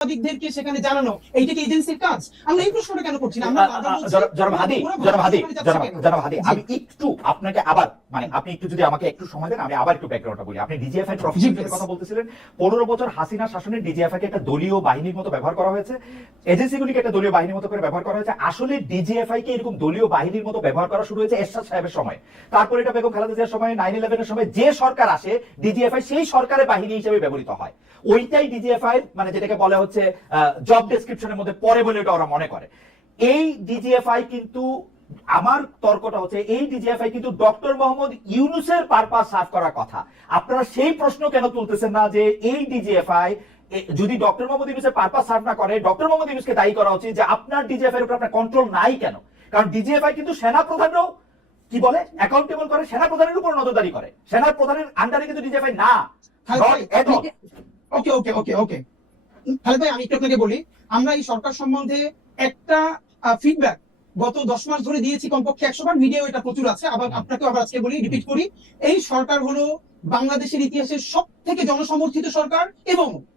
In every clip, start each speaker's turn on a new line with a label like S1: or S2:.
S1: সাংবাদিকদেরকে সেখানে জানানো এইটা কি এজেন্সির কাজ আমরা এই প্রশ্নটা কেন করছি না? আমরা
S2: জনাব- হাদি জনাব হাদি জনাব হাদি আমি একটু আপনাকে আবার মানে আপনি একটু যদি আমাকে একটু সময় দেন আমি আবার একটু ব্যাকগ্রাউন্ডটা বলি। আপনি ডিজিএফআই কথা বলতেছিলেন পনেরো বছর হাসিনা শাসনে ডিজিএফআই কে একটা দলীয় বাহিনীর মতো ব্যবহার করা হয়েছে। এজেন্সিগুলিকে একটা দলীয় বাহিনীর মতো করে ব্যবহার করা হয়েছে। আসলে ডিজিএফআই কে এরকম দলীয় বাহিনীর মতো ব্যবহার করা শুরু হয়েছে এরশাদ সাহেবের সময়। তারপর এটা বেগম খালেদা জিয়ার সময় নাইন ইলেভেনের সময় যে সরকার আসে ডিজিএফআই সেই সরকারের বাহিনী হিসেবে ব্যবহৃত হয়। ওইটাই ডিজিএফআই মানে যেটাকে বলা হচ্ছে জব ডেসক্রিপশনের মধ্যে পরে বলে এটা ওরা মনে করে। এই ডিজিএফআই কিন্তু আমার তর্কটা হচ্ছে এই ডিজিএফআই কিন্তু ডক্টর মোহাম্মদ ইউনুসের পারপাস সার্ভ করার কথা। আপনারা সেই প্রশ্ন কেন তুলতেছেন না যে এই ডিজিএফআই যদি ডক্টর মোহাম্মদ ইউনুসের পারপাস সার্ভ না করে ডক্টর মোহাম্মদ ইউনুসকে দায়ী করা উচিত যে আপনার ডিজিএফআই এর উপর আপনার কন্ট্রোল নাই কেন? কারণ ডিজিএফআই কিন্তু সেনা প্রধানরাও কি বলে? অ্যাকাউন্টেবল করে সেনা প্রধানের উপর নজরদারি করে। সেনা প্রধানের আন্ডারে কিন্তু ডিজিএফআই না.
S1: ওকে ওকে ওকে ওকে খালেদ ভাই আমি একটু আপনাকে বলি আমরা এই সরকার সম্বন্ধে একটা ফিডব্যাক গত দশ মাস ধরে দিয়েছি কমপক্ষে একশো বার মিডিয়াও এটা প্রচুর আছে আবার আপনাকে আবার আজকে বলি রিপিট করি। এই সরকার হলো বাংলাদেশের ইতিহাসের সব থেকে জনসমর্থিত সরকার এবং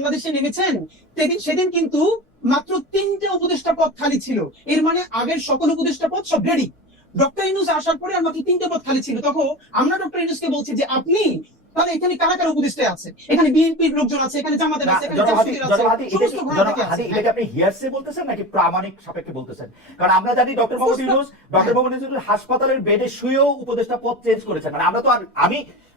S1: বাংলাদেশে নেমেছেন সেদিন সেদিন কিন্তু মাত্র তিনটে উপদেষ্টা পদ খালি ছিল। এর মানে আগের সকল উপদেষ্টা পদ সব রেডি ডক্টর ইনুস আসার পরে আর মাত্র তিনটে পদ খালি ছিল। তখন আমরা ডক্টর ইনুসকে বলছি যে আপনি তাহলে এখানে কারা কারা আছে? এখানে বিএনপির লোকজন আছে এখানে জামাতের আছে এখানে জাসদের আছে সমস্ত
S2: এটা আপনি হিয়ারসে বলতেছেন নাকি প্রামাণিক সাপেক্ষে বলতেছেন? কারণ আমরা জানি ডক্টর মোহাম্মদ ইউনুস ডক্টর মোহাম্মদ ইউনুস হাসপাতালের বেডে শুয়েও উপদেষ্টা পদ চেঞ্জ করেছেন। মানে আমরা তো আর আমি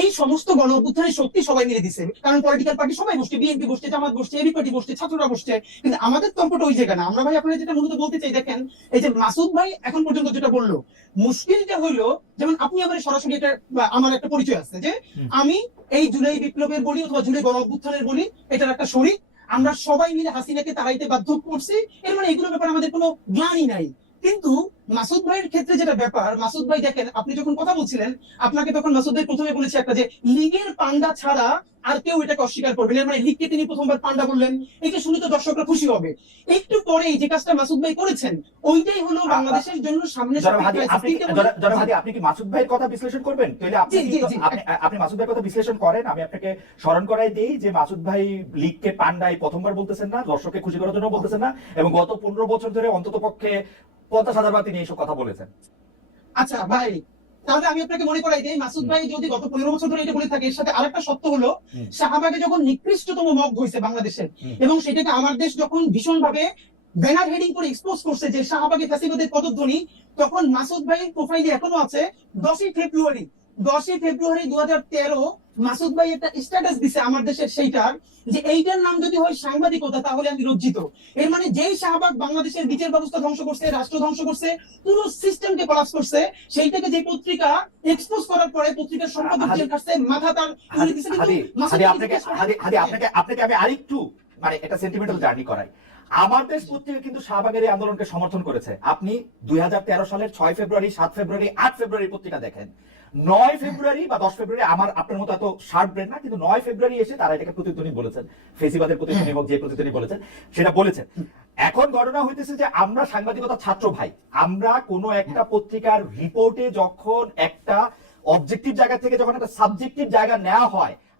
S1: এই সমস্ত গণ অভ্যুত্থানের শক্তি সবাই মিলে দিছে। কারণ পলিটিক্যাল পার্টি সবাই বসছে বিএনপি বসছে জামাত বসছে এবি পার্টি বসছে ছাত্ররা বসছে। কিন্তু আমাদের তর্কটা ওই জায়গা না। আমরা ভাই আপনারা যেটা মূলত বলতে চাই দেখেন এই যে মাসুদ ভাই এখন পর্যন্ত যেটা বলল মুশকিলটা হলো যেমন আপনি আবার সরাসরি এটা আমার একটা পরিচয় আছে যে আমি এই জুলাই বিপ্লবের বলি অথবা জুলাই গণ অভ্যুত্থানের বলি এটার একটা শরীর আমরা সবাই মিলে হাসিনাকে তাড়াইতে বাধ্য করছি। এর মানে এগুলোর ব্যাপারে আমাদের কোনো জ্ঞানই নাই। কিন্তু মাসুদ ভাইয়ের ক্ষেত্রে যেটা ব্যাপার মাসুদ ভাই দেখেন আপনি যখন কথা বলছিলেন আপনাকে তখন মাসুদ ভাই প্রথমে বলেছে একটা যে লিগের পান্ডা ছাড়া আর কেউ এটাকে অস্বীকার করবেন মানে লিগকে তিনি প্রথমবার পান্ডা বললেন। এটা শুনে তো দর্শকরা খুশি হবে। একটু পরে যে কাজটা মাসুদ ভাই করেছেন ওইটাই হলো বাংলাদেশের জন্য সামনে
S2: আপনি কি- মাসুদ ভাইয়ের কথা বিশ্লেষণ করবেন? তাহলে আপনি মাসুদ ভাইয়ের কথা বিশ্লেষণ করেন? আমি আপনাকে স্মরণ করাই দেই যে মাসুদ ভাই লিগকে পান্ডাই প্রথমবার বলতেছেন না দর্শককে খুশি করার জন্য বলতেছেন না এবং গত পনেরো বছর ধরে অন্তত পক্ষে পঞ্চাশ হাজার বার তিনি এইসব কথা বলেছেন।
S1: আচ্ছা ভাই তাহলে আমি আপনাকে মনে করাই দিই মাসুদ ভাই যদি গত পনেরো বছর ধরে এটা বলে থাকে এর সাথে আরেকটা সত্য হলো। শাহবাগে যখন নিকৃষ্টতম মগ হয়েছে বাংলাদেশের এবং সেটাকে আমার দেশ যখন ভীষণ ভাবে ব্যানার হেডিং করে এক্সপোজ করছে যে শাহবাগে ফ্যাসিবাদের পদধ্বনি তখন মাসুদ ভাই প্রোফাইলে এখনও আছে দশই ফেব্রুয়ারি। দশই ফেব্রুয়ারি দু মাসুদ ভাই একটা স্ট্যাটাস দিছে আমার দেশের সেইটার যে এইটার নাম যদি হয় সাংবাদিকতা তাহলে আমি লজ্জিত। এর মানে যেই শাহবাগ বাংলাদেশের বিচার ব্যবস্থা ধ্বংস করছে রাষ্ট্র ধ্বংস করছে পুরো সিস্টেমকে কলাপস করছে সেইটাকে যে পত্রিকা এক্সপোজ করার পরে পত্রিকার সম্পাদক
S2: হাদি-
S1: জেল কাটছে মাথা তার
S2: হাদি আপনাকে হাদি আপনাকে আপনাকে আমি আরেকটু মানে একটা সেন্টিমেন্টাল জার্নি করাই। আমার দেশ পত্রিকা কিন্তু শাহবাগের আন্দোলনকে সমর্থন করেছে। আপনি দুই হাজার তেরো সালের ছয় ফেব্রুয়ারি, সাত ফেব্রুয়ারি, আট ফেব্রুয়ারি পত্রিকা দেখেন। নয় ফেব্রুয়ারি বা দশ ফেব্রুয়ারি আমার আপনার মতো এত শার্প ব্রেন না, কিন্তু নয় ফেব্রুয়ারি এসে তারা এটাকে প্রতিধ্বনি বলেছেন। ফেসিবাদের প্রতিধ্বনি হোক, যে প্রতিধ্বনি বলেছেন, সেটা বলেছেন। এখন ঘটনা হইতেছে যে আমরা সাংবাদিকতা ছাত্র ভাই, আমরা কোনো একটা পত্রিকার রিপোর্টে যখন একটা অবজেক্টিভ জায়গা থেকে যখন একটা সাবজেক্টিভ জায়গা নেওয়া হয়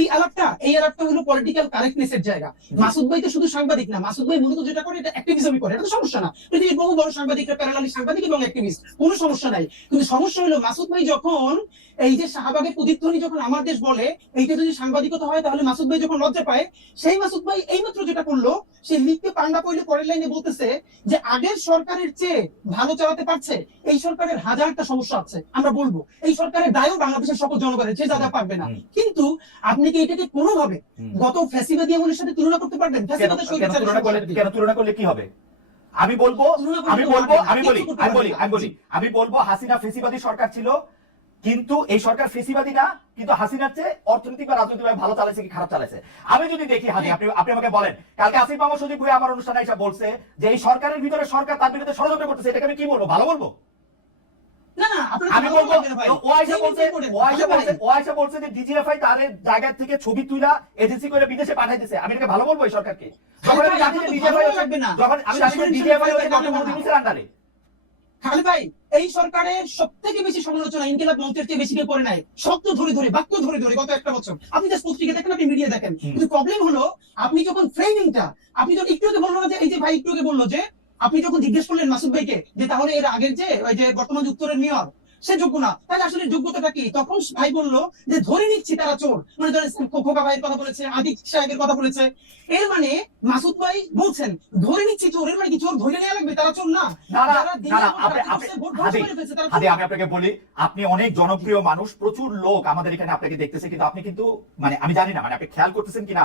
S1: এই আলাপটা এই আলাপটা হলো পলিটিক্যাল কারেক্টনেস এর জায়গা। মাসুদ ভাই তো শুধু সাংবাদিক না মাসুদ ভাই মূলত যেটা করে এটা অ্যাক্টিভিজমই করে এটা তো সমস্যা না। পৃথিবীর বহু বড় সাংবাদিকরা প্যারালালি সাংবাদিক এবং অ্যাক্টিভিস্ট কোনো সমস্যা নাই। কিন্তু সমস্যা হলো মাসুদ ভাই যখন এই যে শাহবাগের প্রদীপ্তনি যখন আমার দেশ বলে এইটা যদি সাংবাদিকতা হয় তাহলে মাসুদ ভাই যখন লজ্জা পায় সেই মাসুদ ভাই এইমাত্র যেটা করল সে লিখতে পান্ডা পইলে পরের লাইনে বলতেছে যে আগের সরকারের চেয়ে ভালো চালাতে পারছে এই সরকারের হাজারটা সমস্যা আছে আমরা বলব। এই সরকারের দায়ও বাংলাদেশের সকল জনগণের যে যা যা পারবে না। কিন্তু আপনি কি এটাকে কোনোভাবে
S2: হুম।
S1: গত ফ্যাসিবাদী আমলের সাথে তুলনা করতে পারবেন।
S2: কেন তুলনা করলে কি হবে? আমি বলব আমি বলব আমি বলি আমি বলি আমি বলি। আমি বলব হাসিনা ফেসিবাদী সরকার ছিল কিন্তু এই সরকার ফেসিবাদী না কিন্তু হাসিনার চেয়ে অর্থনৈতিক বা রাজনৈতিক ভাবে ভালো চালাইছে কি খারাপ চালাইছে? আমি যদি দেখি হাদি আপনি আপনি আমাকে বলেন কালকে আসিফ মাহমুদ সজীব ভুঁইয়া আমার অনুষ্ঠানে এসে বলছে যে এই সরকারের ভিতরে সরকার তার বিরুদ্ধে ষড়যন্ত্র করতেছে এটাকে আমি কি বলব? ভালো বলব? আমি বলব
S1: বলবেন না ভাই।
S2: ও আয়সা বলছে ও আয়সা বলছে ও আয়সা বলছে যে ডিজিএফআই তার জায়গা থেকে ছবি তুইলা এজেন্সি করে বিদেশে পাঠাই দিছে আমি এটাকে ভালো বলব এই সরকারকে। যখন আমি
S1: ভাই,
S2: জানি যে ডিজিএফআই
S1: ভালো না।
S2: যখন আমি জানি যে ডিজিএফআই হচ্ছে ডক্টর মোহাম্মদ
S1: শুনুন।
S2: আন্ডারে।
S1: খালি ভাই এই সরকারের সব থেকে বেশি সমালোচনা ইনকিলাব মঞ্চের চেয়ে বেশি কেউ করে নাই। শব্দ ধরে ধরে বাক্য ধরে ধরে গত একটা বছর। আপনি জাস্ট পত্রিকা দেখেন আপনি মিডিয়া দেখেন। কিন্তু প্রবলেম হলো আপনি যখন ফ্রেমিংটা আপনি যখন একটু বলল না যে এই যে ভাই একটু বলল যে আপনি যখন জিজ্ঞেস করলেন মাসুদ ভাইকে যে তাহলে এর আগের যে ওই যে বর্তমান উত্তরের মেয়র সে যোগ্য না। তাহলে আসলে যোগ্যতাটা কি? তখন ভাই বলল যে ধরে নিচ্ছি তারা চোর। মানে ধরেন খোকা ভাইয়ের কথা বলেছে আদিক সাহেবের কথা বলেছে। এর মানে মাসুদ ভাই বলছেন ধরে নিচ্ছি চোর এর মানে কি চোর ধরে নেওয়া লাগবে? তারা চোর না।
S2: আমি আপনাকে বলি আপনি অনেক জনপ্রিয় মানুষ প্রচুর লোক আমাদের এখানে আপনাকে দেখতেছে কিন্তু আপনি কিন্তু মানে আমি জানি না মানে আপনি খেয়াল করতেছেন কিনা?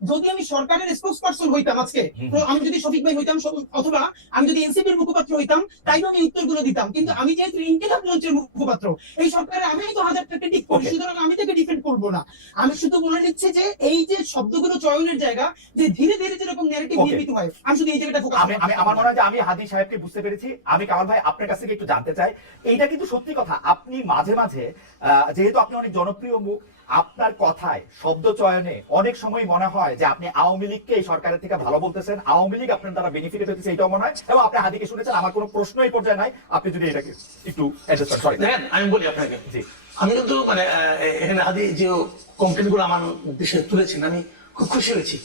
S1: যদি আমি সরকারের স্পোক্স পার্সন হইতাম আজকে তো আমি যদি শফিক ভাই হইতাম অথবা আমি যদি এনসিপির মুখপাত্র হইতাম তাই আমি উত্তরগুলো দিতাম। কিন্তু আমি যেহেতু ইনকিলাব মঞ্চের মুখপাত্র এই সরকারে আমি তো হাজারটা ক্রিটিক করি সুতরাং আমি তাকে ডিফেন্ড করব না। আমি শুধু বলে নিচ্ছি যে এই যে শব্দগুলো চয়নের জায়গা যে ধীরে ধীরে যেরকম ন্যারেটিভ নির্মিত হয় আমি শুধু এই জায়গাটা
S2: আমি আমি আমার মনে হয় যে আমি হাদি সাহেবকে বুঝতে পেরেছি। আমি কামাল ভাই আপনার কাছ থেকে একটু জানতে চাই। এইটা কিন্তু সত্যি কথা। আপনি মাঝে মাঝে আহ, যেহেতু আপনি অনেক জনপ্রিয় মুখ আপনার কথায় শব্দ চয়নে অনেক সময় মনে হয় যে আপনি আওয়ামী লীগকে এই সরকারের থেকে ভালো বলতেছেন। আওয়ামী লীগ আপনার দ্বারা বেনিফিটেড হচ্ছে এটাও মনে হয়। এবং আপনি হাদিকে শুনেছেন আমার কোনো প্রশ্ন এই পর্যায়ে নাই। আপনি যদি এটাকে একটু সরি
S3: দেখেন আমি বলি আপনাকে।
S2: জি।
S3: আমি কিন্তু মানে এখানে আদি যে কমপ্লেনগুলো আমার দেশে তুলেছেন আমি খুব খুশি হয়েছি।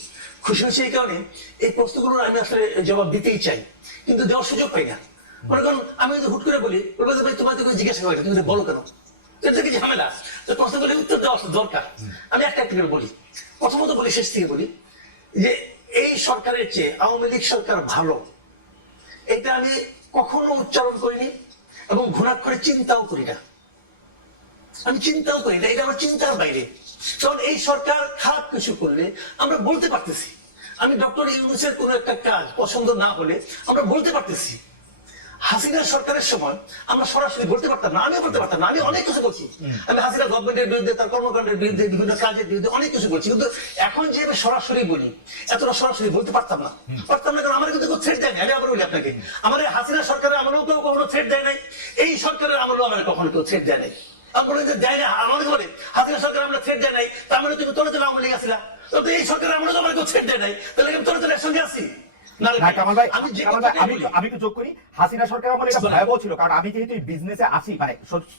S3: খুশি হয়েছি এই কারণে এই প্রশ্নগুলোর আমি আসলে জবাব দিতেই চাই। কিন্তু দেওয়ার সুযোগ পাই না। মনে করুন আমি যদি হুট করে বলি বলব ভাই তোমার জিজ্ঞাসা করে তুমি বলো কেন? এটা ঝামেলা। তো প্রশ্নগুলোর উত্তর দেওয়া দরকার। আমি একটা একটা করে বলি। প্রথমত বলি, শেষ থেকে বলি, যে এই সরকারের চেয়ে আওয়ামী লীগ সরকার ভালো। এটা আমি কখনো উচ্চারণ করিনি এবং ঘুণাক্ষরে চিন্তাও করি না। আমি চিন্তাও করি না, এটা আমার চিন্তার বাইরে। কারণ এই সরকার খারাপ কিছু করলে আমরা বলতে পারতেছি। আমি ডক্টর ইউনুসের কোন একটা কাজ পছন্দ না হলে আমরা বলতে পারতেছি। হাসিনা সরকারের সময় আমরা সরাসরি বলতে পারতাম না আমি বলতে পারতাম না, আমি অনেক কিছু বলছি। আমি হাসিনা গভর্নমেন্টের বিরুদ্ধে, তার কর্মকাণ্ডের বিরুদ্ধে, বিভিন্ন কাজের বিরুদ্ধে অনেক কিছু বলছি। কিন্তু এখন যে আমি সরাসরি বলি, এতটা সরাসরি বলতে পারতাম না। পারতাম না কারণ আমার কিন্তু কেউ থ্রেট দেয় আমি আবার বলি আপনাকে। আমাদের হাসিনা সরকারের আমলেও কেউ কখনো থ্রেট দেয় নাই, এই সরকারের আমলেও আমার কখনো কেউ থ্রেট দেয় নাই। আমি বলি যে দেয় না আমাকে বলে, হাসিনা সরকার আমরা থ্রেট দেয় নাই, তার মানে তুমি তোরা তোরা আওয়ামী লীগ আসিলা। তো এই সরকার আমলে তো আমার কেউ থ্রেট দেয় নাই, তাহলে তোরা তোরা একসঙ্গে আসি আমি যে
S2: কামাল ভাই
S3: কথাটাই
S2: আমি একটু যোগ করি। হাসিনা সরকার আমলে এটা ভয়াবহ ছিল কারণ আমি যেহেতু বিজনেসে আছি মানে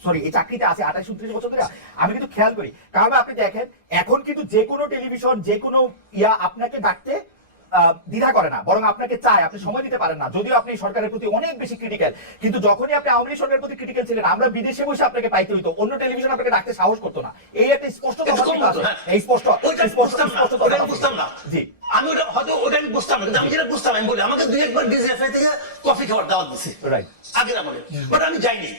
S2: সরি এই চাকরিতে আসি আঠাশ উনত্রিশ বছর ধরে আমি কিন্তু খেয়াল করি। কারণ আপনি দেখেন এখন কিন্তু যে কোনো টেলিভিশন যে কোনো ইয়া আপনাকে ডাকতে দ্বিধা করে না বরং আপনাকে চায় আপনি সময় দিতে পারেন না। যদিও আপনি সরকারের প্রতি অনেক বেশি ক্রিটিক্যাল কিন্তু যখনই আপনি আওয়ামী লীগ সরকারের প্রতি ক্রিটিক্যাল ছিলেন আমরা বিদেশে বসে আপনাকে পাইতে হইতো। অন্য টেলিভিশন আপনাকে ডাকতে সাহস করতো না। এই একটা স্পষ্ট।
S3: হ্যাঁ।
S2: এই স্পষ্ট
S3: না,
S2: স্পষ্ট
S3: ওইটা আমি না।
S2: জি।
S3: আমি হয়তো ওটা আমি বুঝতাম না। কিন্তু আমি যেটা বুঝতাম আমি বলি আমাকে দুই একবার ডিজিএফআই থেকে কফি খাওয়ার দাওয়াত দিছে।
S2: রাইট
S3: আগের আমলে। বাট আমি যাইনি।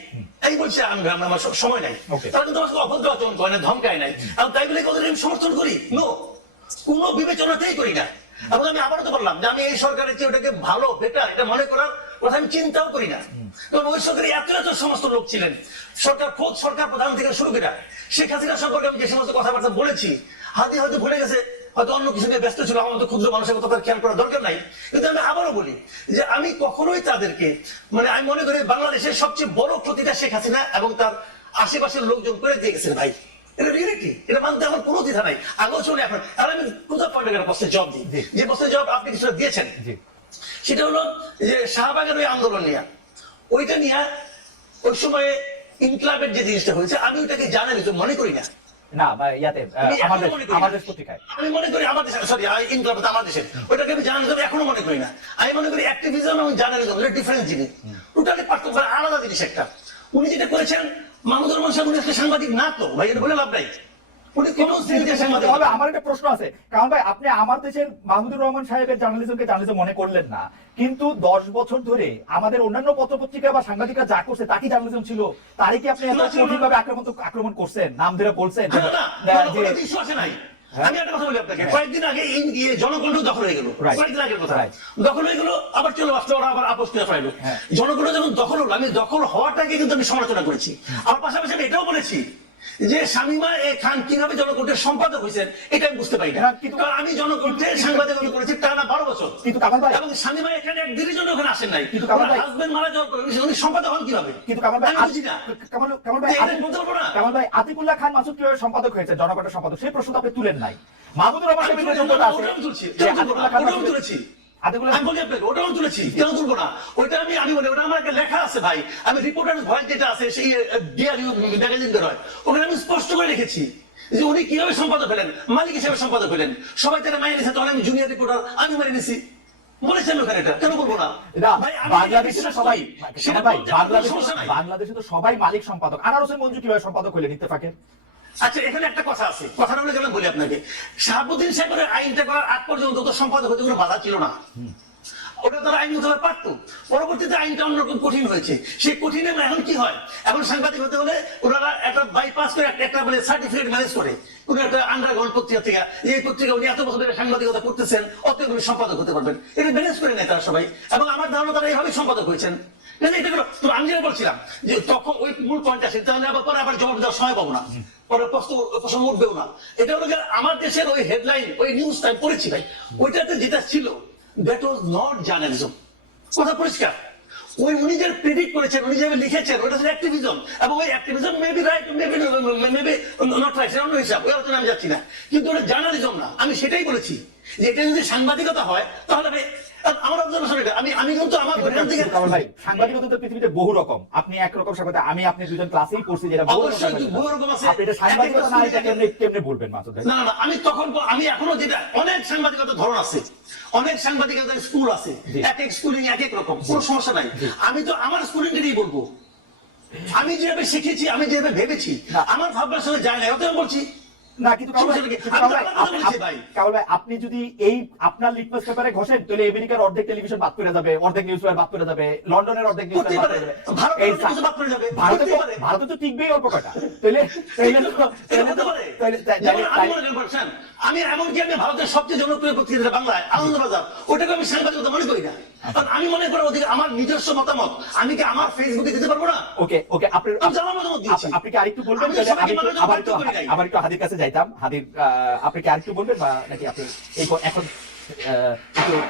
S3: এই বলছি আমি আমার আমার সময় নাই. তারা কিন্তু আমাকে অভদ্র আচরণ করে না ধমকায় নাই। আমি তাই বলে আমি সমর্থন করি? নো কোন বিবেচনাতেই করি না। এবং আমি আবারও তো বললাম যে আমি এই সরকারের চেয়ে ওটাকে ভালো বেটার এটা মনে করার কথা আমি চিন্তাও করি না। কারণ ওই সরকারে এত এত সমস্ত লোক ছিলেন, সরকার খোদ সরকার প্রধান থেকে শুরু করে শেখ হাসিনা সম্পর্কে আমি যে সমস্ত কথাবার্তা বলেছি, হাতি হয়তো ভুলে গেছে, হয়তো অন্য কিছু নিয়ে ব্যস্ত ছিল, আমার ক্ষুদ্র মানুষের তার খেয়াল করার দরকার নাই। কিন্তু আমি আবারও বলি যে আমি কখনোই তাদেরকে মানে আমি মনে করি বাংলাদেশের সবচেয়ে বড় ক্ষতিটা শেখ হাসিনা এবং তার আশেপাশের লোকজন করে দিয়ে গেছেন ভাই। এটা রিয়েলিটি এটা মানতে আমার কোনো দ্বিধা নাই। আগেও চলে এখন আর আমি কোথাও পয়েন্ট জবাব দিই যে জবাব আপনি কিছুটা দিয়েছেন। সেটা হলো যে শাহবাগের ওই আন্দোলন নিয়ে। ওইটা নিয়ে ওই সময়ে ইনকলাবের যে জিনিসটা হয়েছে আমি ওইটাকে তো মনে করি না।
S2: না বা ইয়াতে আমাদের। আমাদের পত্রিকায়।
S3: আমি মনে করি আমার দেশে সরি ইনকলাব তো আমার দেশে ওইটাকে আমি এখনও মনে করি না। আমি মনে করি অ্যাক্টিভিজম এবং জার্নালিজম ডিফারেন্ট জিনিস। টোটালি পার্থক্য আলাদা জিনিস একটা। উনি যেটা করেছেন মাহমুদুর রহমান সাহেব উনি একটা সাংবাদিক না তো? ভাই এটা বলে লাভ নাই।
S2: আমার একটা প্রশ্ন আছে। কারণ ভাই আপনি আমার দেশের মাহমুদুর রহমান সাহেবের জার্নালিজমকে জার্নালিজম মনে করলেন না। কিন্তু দশ বছর ধরে আমাদের অন্যান্য পত্রপত্রিকা বা সাংবাদিকরা যা করছে তা কি জার্নালিজম ছিল? তারই কি আপনি এত আক্রমণ আক্রমণ করছেন? নাম ধরে বলছেন? যে- হ্যাঁ?
S3: আমি একটা কথা বলি আপনাকে।
S2: হ্যাঁ।
S3: কয়েকদিন আগে ইয়ে জনকণ্ঠ দখল হয়ে গেল। কয়েকদিন আগের কথা। দখল হয়ে গেল আবার চলে আসলো ওরা আবার আপোষ করে ফেলল।
S2: হ্যাঁ।
S3: জনগণ যখন দখল হলো আমি দখল হওয়াটাকে কিন্তু আমি সমালোচনা করেছি। আর পাশাপাশি আমি এটাও বলেছি যে শামিমা এ খান কীভাবে জনকণ্ঠের সম্পাদক হয়েছেন এটা আমি বুঝতে পারি না। কারণ আমি জনকণ্ঠে সাংবাদিকতা করেছি বছর
S2: কিন্তু কামাল ভাই
S3: এবং শামিমা এখানে একদিনের জন্য ওখানে আসেন নাই।
S2: কিন্তু কামাল ভাই-
S3: হাজবেন্ড মারা যাওয়ার পর উনি সম্পাদক হন কীভাবে?
S2: কিন্তু কামাল ভাই
S3: আমি না।
S2: কামাল কামাল ভাই
S3: এটা বলতে পারব না
S2: কামাল ভাই আতিকুল্লাহ খান মাসুদ কীভাবে সম্পাদক হয়েছে জনগণের সম্পাদক। সেই প্রশ্ন আপনি তুলেন নাই। মাহমুদুর রহমান সাহেবের যোগ্যতা আছে? আতিকুল্লাহ খান
S3: তুলেছি। আমি বলি আপনাকে ওটা আমি তুলেছি। কেন তুলবো না? ওইটা আমি আমি বলি ওটা আমার একটা লেখা আছে ভাই। আমি রিপোর্টার ভয়েস যেটা আছে সেই ডিআর ম্যাগাজিন বের হয়। ওখানে আমি স্পষ্ট করে রেখেছি যে উনি কীভাবে সম্পাদক হলেন মালিক হিসেবে সম্পাদক হলেন। সবাই তারা মাইনে নিছে তখন আমি জুনিয়র রিপোর্টার আমি মেনে নিছি। বলেছি ওখানে এটা কেন বলব না?
S2: না,
S3: ভাই, আমি
S2: বাংলাদেশে তো সবাই
S3: সেটা
S2: ভাই বাংলাদেশে বাংলাদেশে তো সবাই মালিক সম্পাদক। আনার হোসেন মঞ্জু কীভাবে সম্পাদক হলেন ইত্তেফাকের?
S3: আচ্ছা এখানে একটা কথা আছে। কথাটা বলে গেলাম বলি আপনাকে? শাহাবুদ্দিন সাহেবের আইনটা করার আগ পর্যন্ত তো সম্পাদক হতে কোনো বাধা ছিল না। ওটা তারা আইন হতে পারতো? পরবর্তীতে আইনটা অন্যরকম কঠিন হয়েছে। সেই কঠিনে এখন কি হয়? এখন সাংবাদিক হতে হলে ওনারা একটা বাইপাস করে একটা- মানে সার্টিফিকেট ম্যানেজ করে। কোন একটা আন্ডারগ্রাউন্ড পত্রিকা থেকে। এই পত্রিকা উনি এত বছর ধরে সাংবাদিকতা করতেছেন, অতএব উনি সম্পাদক হতে পারবেন। এটা ম্যানেজ করে নেয় তারা সবাই। এবং আমার ধারণা তারা এইভাবে সম্পাদক হয়েছেন। আমি যেটা বলছিলাম, যে তখন ওই মূল পয়েন্ট আসে, তাহলে আবার পরে আবার জবাব দেওয়ার সময় পাবো না। পরে প্রশ্ন উঠবেও না। এটা হলো আমার দেশের ওই হেডলাইন ওই নিউজ টাইম পড়েছি ভাই। ওইটাতে যেটা ছিল দ্যাট ওয়াজ নট জার্নালিজম কথা পরিষ্কার। ওই উনি যে প্রেডিক্ট করেছেন, উনি যে লিখেছেন, ওটা হচ্ছে অ্যাক্টিভিজম এবং ওই activism maybe right maybe maybe not right সেটা হিসাব, ওই আলোচনা আমি যাচ্ছি না। কিন্তু ওটা জার্নালিজম না। আমি সেটাই বলেছি যে এটা যদি সাংবাদিকতা হয়, তাহলে আমার অবজারভেশন এটা। আমি আমি কিন্তু আমার ওখান থেকে
S2: ভাই সাংবাদিকতা তো পৃথিবীতে বহু রকম। আপনি একরকম সাংবাদিক আমি আপনি দুজন ক্লাসেই পড়ছি যেটা
S3: অবশ্যই বহু রকম আছে।
S2: আপনি এটা সাংবাদিকতা না এটা কেমনে কেমনে বলবেন মাসুদ
S3: না না, না আমি তখন আমি এখনও যেটা অনেক সাংবাদিকতার ধরন আছে। অনেক স্কুল আছে। এক এক স্কুলিং এক এক রকম কোনো সমস্যা নাই। আমি তো আমার বলব। আমি যেভাবে শিখেছি আমি যেভাবে ভেবেছি আমার ভাবনার সঙ্গে যায় না অতএব বলছি
S2: না কিন্তু ভাই, আপনি- যদি এই আপনার লিটমাস পেপারে ঘষেন তাহলে আমেরিকার অর্ধেক টেলিভিশন বাদ করে যাবে অর্ধেক নিউজ পেপার বাদ করে যাবে। লন্ডনের অর্ধেক নিউজ পেপার বাদ করে যাবে। ভারতে তো ভারতে তো টিকবেই অল্প কটা তাহলে তাহলে তাহলে
S3: আমি মনে এমনকি আমি ভারতের সবচেয়ে জনপ্রিয় পত্রিকা বাংলায় আনন্দবাজার? ওটাকে আমি সাংবাদিকতা মনে করি না। কারণ আমি মনে করি ওদিকে আমার নিজস্ব মতামত। আমি কি আমার ফেসবুকে দিতে পারব না?
S2: ওকে ওকে আপনি
S3: আমার মতামত দিয়েছি।
S2: আপনি কি আরেকটু বলবেন আবার একটু হাদির কাছে যাইতাম। হাদির আপনি কি আরেকটু বলবেন বা নাকি আপনি এই এখন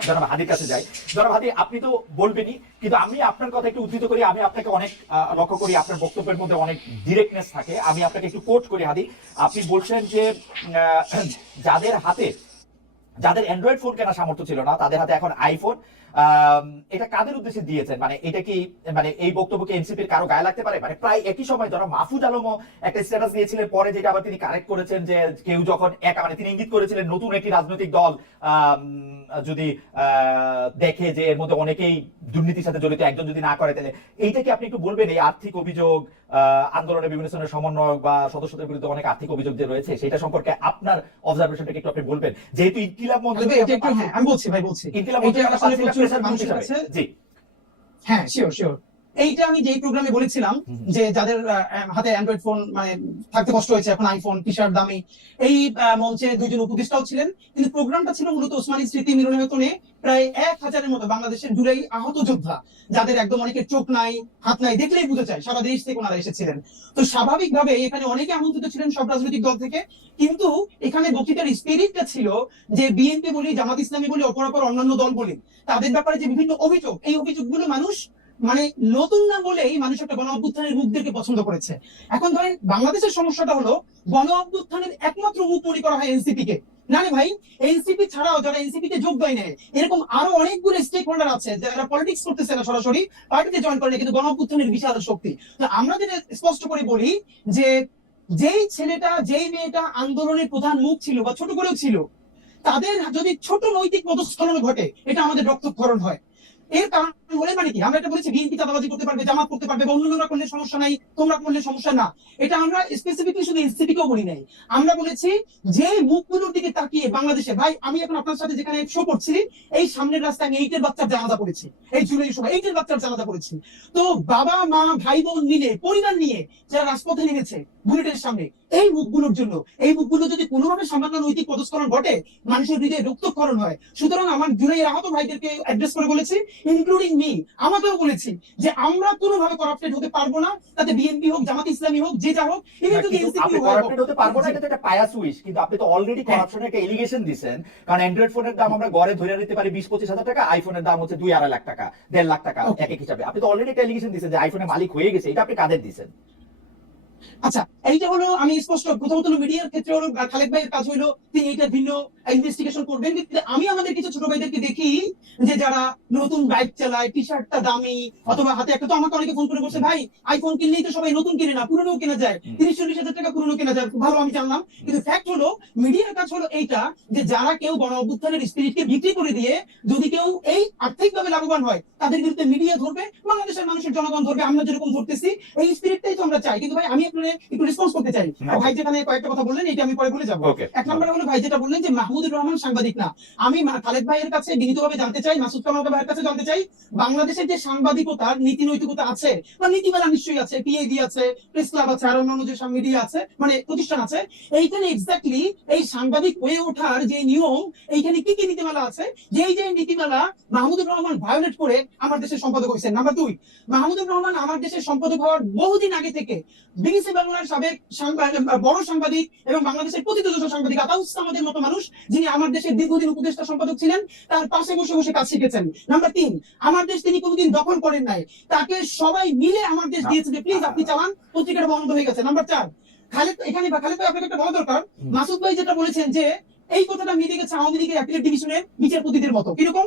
S2: জনাব হাদির কাছে যাই। জনাব হাদি, আপনি তো বলবেনই, কিন্তু আমি আপনার কথা একটু উদ্ধৃত করি, আমি আপনাকে অনেক লক্ষ্য করি, আপনার বক্তব্যের মধ্যে অনেক ডিরেক্টনেস থাকে। আমি আপনাকে একটু কোট করি হাদি। আপনি বলছেন যে যাদের হাতে, যাদের অ্যান্ড্রয়েড ফোন কেনার সামর্থ্য ছিল না, তাদের হাতে এখন আইফোন এটা কাদের উদ্দেশ্যে দিয়েছেন? মানে এটা কি মানে এই বক্তব্যকে এনসিপির কারও গায়ে লাগতে পারে? মানে প্রায় একই সময় ধরো মাহফুজ আলমও একটা স্ট্যাটাস দিয়েছিলেন পরে যেটা আবার তিনি কারেক্ট করেছেন যে কেউ যখন একা মানে তিনি ইঙ্গিত করেছিলেন নতুন একটি রাজনৈতিক দল যদি দেখে যে এর মধ্যে অনেকেই দুর্নীতির সাথে জড়িত, একজন যদি না করে, তাহলে এইটা কি আপনি একটু বলবেন এই আর্থিক অভিযোগ আন্দোলনের বিভিন্ন ধরনের সমন্বয়ক বা সদস্যদের বিরুদ্ধে অনেক আর্থিক অভিযোগ যে রয়েছে সেটা সম্পর্কে আপনার অবজারভেশনটাকে একটু আপনি বলবেন? যেহেতু ইনকিলাব
S1: একটু হ্যাঁ আমি বলছি ভাই বলছি।
S2: ইনকিলাব
S1: মানুষের কাছে
S2: জি।
S1: হ্যাঁ শিওর শিওর এইটা আমি যেই প্রোগ্রামে বলেছিলাম। যে যাদের হাতে অ্যান্ড্রয়েড ফোন মানে থাকতে কষ্ট হয়েছে এখন আইফোন টি শার্ট দামি এই মঞ্চে দুইজন উপদেষ্টাও ছিলেন কিন্তু প্রোগ্রামটা ছিল মূলত ওসমানী স্মৃতি মিলনায়তনে প্রায় এক হাজারের মতো বাংলাদেশের জুড়েই আহত যোদ্ধা যাদের একদম অনেকের চোখ নাই হাত নাই দেখলেই বুঝে যায় সারা দেশ থেকে ওনারা এসেছিলেন তো স্বাভাবিকভাবে এখানে অনেকে আমন্ত্রিত ছিলেন সব রাজনৈতিক দল থেকে কিন্তু এখানে বক্তৃতার স্পিরিটটা ছিল যে বিএনপি বলি জামাত ইসলামী বলি অপরাপর অন্যান্য দল বলি তাদের ব্যাপারে যে বিভিন্ন অভিযোগ এই অভিযোগগুলো মানুষ মানে নতুন না বলেই মানুষ একটা গণ অভ্যুত্থানের মুখদেরকে পছন্দ করেছে। এখন ধরেন বাংলাদেশের সমস্যাটা হলো গণ অভ্যুত্থানের একমাত্র মুখ মনে করা হয় এনসিপি কে না রে ভাই, এনসিপি ছাড়াও যারা এনসিপি তে যোগ দেয় এরকম আরও অনেকগুলো স্টেক হোল্ডার আছে যারা পলিটিক্স করতেছে না সরাসরি, পার্টিতে জয়েন করে কিন্তু বিশাল শক্তি। তো আমরা যেটা স্পষ্ট করে বলি যে, যেই ছেলেটা, যেই মেয়েটা আন্দোলনের প্রধান মুখ ছিল বা ছোট করেও ছিল, তাদের যদি ছোট নৈতিক পদস্খলন ঘটে, এটা আমাদের রক্তক্ষরণ হয়। এর কারণ হলে মানে কি? আমরা এটা বলেছি বিএনপি চাঁদাবাজি করতে পারবে, জামাত করতে পারবে, বা অন্যান্যরা করলে সমস্যা নাই, তোমরা করলে সমস্যা না। এটা আমরা স্পেসিফিকলি শুধু বলি নাই। আমরা বলেছি যে মুখগুলোর দিকে তাকিয়ে বাংলাদেশে, ভাই, আমি এখন আপনার সাথে যেখানে শো করছি, এই সামনের রাস্তায় আমি এইটের বাচ্চার জানাজা পড়েছি। এই জুলাই এইটের বাচ্চার জানাজা তো বাবা, মা ভাই বোন মিলে, পরিবার নিয়ে যারা রাজপথে নেমেছে বুলেটের সামনে, এই মুখগুলোর জন্য, এই মুখগুলো যদি কোনোভাবে সামান্য নৈতিক পদস্খলন ঘটে, মানুষের হৃদয়ে রক্তক্ষরণ হয়। সুতরাং আমার জুলাইয়ের আহত ভাইদেরকে অ্যাড্রেস করে বলেছি ইনক্লুডিং মি আমাকেও বলেছি যে আমরা কোনোভাবে করাপ্টেড হতে পারব না। তাতে বিএনপি হোক জামাত ইসলামী হোক যে যা হোক ইভেন যদি
S2: কিন্তু
S1: এনসিপি
S2: আপনি করাপ্টেড হতে পারব না এটা তো একটা পায়াস উইশ কিন্তু আপনি তো অলরেডি
S1: হ্যাঁ।
S2: করাপশনের একটা এলিগেশন দিবেন কারণ অ্যান্ড্রয়েড ফোনের দাম আমরা গড়ে ধরে নিতে পারি বিশ পঁচিশ হাজার টাকা আইফোনের দাম হচ্ছে দুই আড়াই লাখ টাকা 1.5 লাখ টাকা এক এক হিসাবে। আপনি তো অলরেডি একটা এলিগেশন দিবেন যে আইফোনের মালিক হয়ে গেছে এটা আপনি কাদের দিচ্ছেন
S1: আচ্ছা এইটা হলো আমি স্পষ্ট প্রথমত হলো মিডিয়ার ক্ষেত্রে হলো খালেক ভাইয়ের কাজ হলো তিনি এটা ভিন্ন ইনভেস্টিগেশন করবেন। কিন্তু আমি আমাদের কিছু ছোট ভাইদেরকে দেখি যে যারা নতুন বাইক চালায় টি শার্টটা দামি অথবা হাতে একটা তো আমাকে অনেকে ফোন করে বলছে ভাই আইফোন কিনলেই তো সবাই নতুন কিনে না পুরনো কেনা যায়। তিরিশ চল্লিশ হাজার টাকা পুরনো কেনা যায়। ভালো আমি জানলাম। কিন্তু ফ্যাক্ট হলো মিডিয়ার কাজ হলো এইটা যে যারা কেউ গণ অভ্যুত্থানের স্পিরিটকে বিক্রি করে দিয়ে যদি কেউ এই আর্থিকভাবে লাভবান হয় তাদের বিরুদ্ধে মিডিয়া ধরবে বাংলাদেশের মানুষের জনগণ ধরবে আমরা যেরকম ধরতেছি এই স্পিরিটটাই তো আমরা চাই। কিন্তু ভাই আমি আপনার একটু রেসপন্স করতে চাই। ভাই যেখানে কয়েকটা কথা বললেন এটা আমি পরে বলে যাব। এক নম্বরে হলো ভাই যেটা বললেন যে মাহমুদুর রহমান সাংবাদিক না। আমি খালেদ ভাইয়ের কাছে বিনীতভাবে জানতে চাই মাসুদ কামাল ভাইয়ের কাছে জানতে চাই বাংলাদেশের যে সাংবাদিকতার নীতি নৈতিকতা আছে বা নীতিমালা নিশ্চয়ই আছে আছে প্রেস ক্লাব আছে আর অন্যান্য যে মিডিয়া আছে মানে প্রতিষ্ঠান আছে এইখানে এক্স্যাক্টলি এই সাংবাদিক হয়ে ওঠার যে নিয়ম এইখানে কি কি নীতিমালা আছে? যেই যে নীতিমালা মাহমুদুর রহমান ভায়োলেট করে আমার দেশের সম্পাদক হয়েছেন। নাম্বার দুই মাহমুদুর রহমান আমার দেশের সম্পাদক হওয়ার বহুদিন আগে থেকে বিবিসি বাংলার সাবেক বড় সাংবাদিক এবং বাংলাদেশের প্রতিযোগিত সাংবাদিক আতাউস আমাদের মতো মানুষ যিনি আমার দেশের দীর্ঘদিন উপদেষ্টা সম্পাদক ছিলেন তার পাশে বসে বসে কাজ শিখেছেন। নাম্বার তিন আমার দেশ তিনি কোনোদিন দখল করেন নাই। তাকে সবাই মিলে আমার দেশ দিয়েছে যে প্লিজ আপনি চালান পত্রিকাটা বন্ধ হয়ে গেছে। নাম্বার চার খালেদ এখানে বা খালেদ ভাই আপনাকে একটা বলা দরকার। মাসুদ ভাই যেটা বলেছেন যে এই কথাটা মিলে গেছে আওয়ামী লীগের অ্যাপিলেট ডিভিশনের বিচারপতিদের মতো। কীরকম?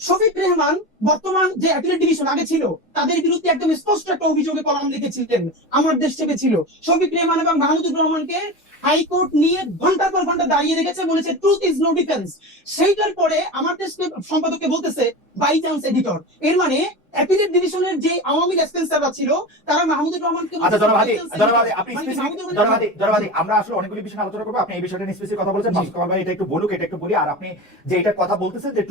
S1: শফিক রেহমান বর্তমান যে অ্যাথলেট ডিভিশন আগে ছিল, তাদের বিরুদ্ধে একদম স্পষ্ট একটা অভিযোগে কলাম লিখেছিলেন, আমার দেশ থেকে ছিল। শফিক রেহমান এবং মাহমুদুর রহমানকে হাইকোর্ট নিয়ে ঘণ্টার পর ঘণ্টা দাঁড়িয়ে রেখেছে বলেছে ট্রুথ ইজ নো ডিফেন্স সেইটার পরে আমার দেশ সম্পাদককে বলতেছে বাই চান্স এডিটর এর মানে অ্যাপিলেট ডিভিশনের যে আওয়ামী রেসপেন্সাররা ছিল তারা মাহমুদুর রহমানকে
S2: আচ্ছা
S1: বলতেছে,
S2: জনবাদী জনবাদী আপনি
S1: মানে
S2: জনবাদী জনবাদী আমরা আসলে অনেকগুলি বিষয় আলোচনা করব আপনি এই বিষয়টা নিয়ে স্পেসিফিক কথা বলেছেন ভাই এটা একটু বলুক এটা একটু বলি আর আপনি যে এটা কথা বলতেছেন যে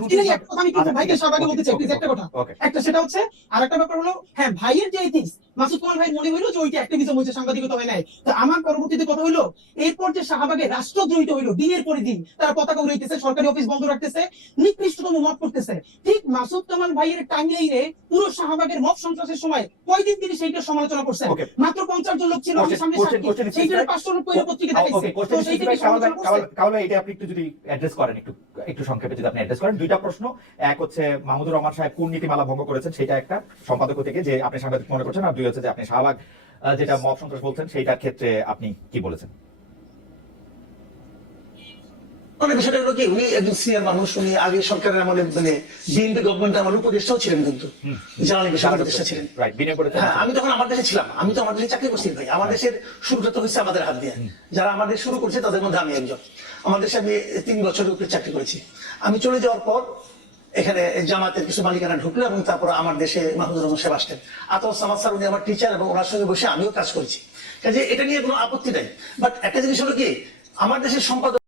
S1: আমি কিন্তু ভাইকে সবাইকে বলতে চাই, একটা কথা। একটা সেটা হচ্ছে আর একটা ব্যাপার হলো হ্যাঁ ভাইয়ের যে এথিক্স মাসুদ কুমার ভাই মনে হইল যে ওইটা অ্যাক্টিভিজম হয়েছে সাংবাদিকতা হয় নাই? তো আমার পরবর্তীতে কথা হইল এরপর যে শাহবাগে রাষ্ট্রদ্রোহিত হইল দিনের পরে দিন তারা পতাকা উড়াইতেছে সরকারি অফিস বন্ধ রাখতেছে নিকৃষ্টতম মত করতেছে। ঠিক মাসুদ কামাল ভাইয়ের টাইমলাইনে পুরো শাহবাগের মত সন্ত্রাসের সময় কয়দিন তিনি সেইটার সমালোচনা করছেন? মাত্র পঞ্চাশ জন লোক ছিল সামনে সেইটার পাঁচশো লোক পত্রিকা দেখাইছে। তো
S2: এটা আপনি একটু যদি অ্যাড্রেস করেন একটু একটু সংক্ষেপে যদি আপনি অ্যাড্রেস করেন। দুইটা প্রশ্ন এক হচ্ছে মাহমুদুর রহমান সাহেব কোন নীতিমালা ভঙ্গ করেছেন সেটা একটা সম্পাদক থেকে যে আপনি সাংবাদিক মনে করছেন আর দুই হচ্ছে যে আপনি শাহবাগ যেটা মব সন্ত্রাস বলছেন সেইটার ক্ষেত্রে আপনি কি বলেছেন?
S3: মানে বিষয়টা হলো কি উনি একজন সিনিয়র মানুষ উনি আগে সরকারের আমলে মানে বিএনপি গভর্নমেন্ট আমার উপদেষ্টাও ছিলেন কিন্তু। জ্বালানি বিষয় উপদেষ্টা ছিলেন। হ্যাঁ আমি তখন আমার দেশে ছিলাম আমি তো আমার দেশে চাকরি করছি ভাই। আমার দেশের শুরুটা তো হচ্ছে আমাদের হাত দিয়ে। যারা আমাদের শুরু করছে তাদের মধ্যে আমি একজন। আমার দেশে আমি তিন বছরের উপরে চাকরি করেছি। আমি চলে যাওয়ার পর এখানে জামাতের কিছু মালিকানা ঢুকলো এবং তারপর আমার দেশে মাহমুদুর রহমান সাহেব আসতেন। আতর সামাদ স্যার উনি আমার টিচার এবং ওনার সঙ্গে বসে আমিও কাজ করেছি। কাজে এটা নিয়ে কোনো আপত্তি নাই। বাট একটা জিনিস হলো কি আমার দেশের সম্পাদক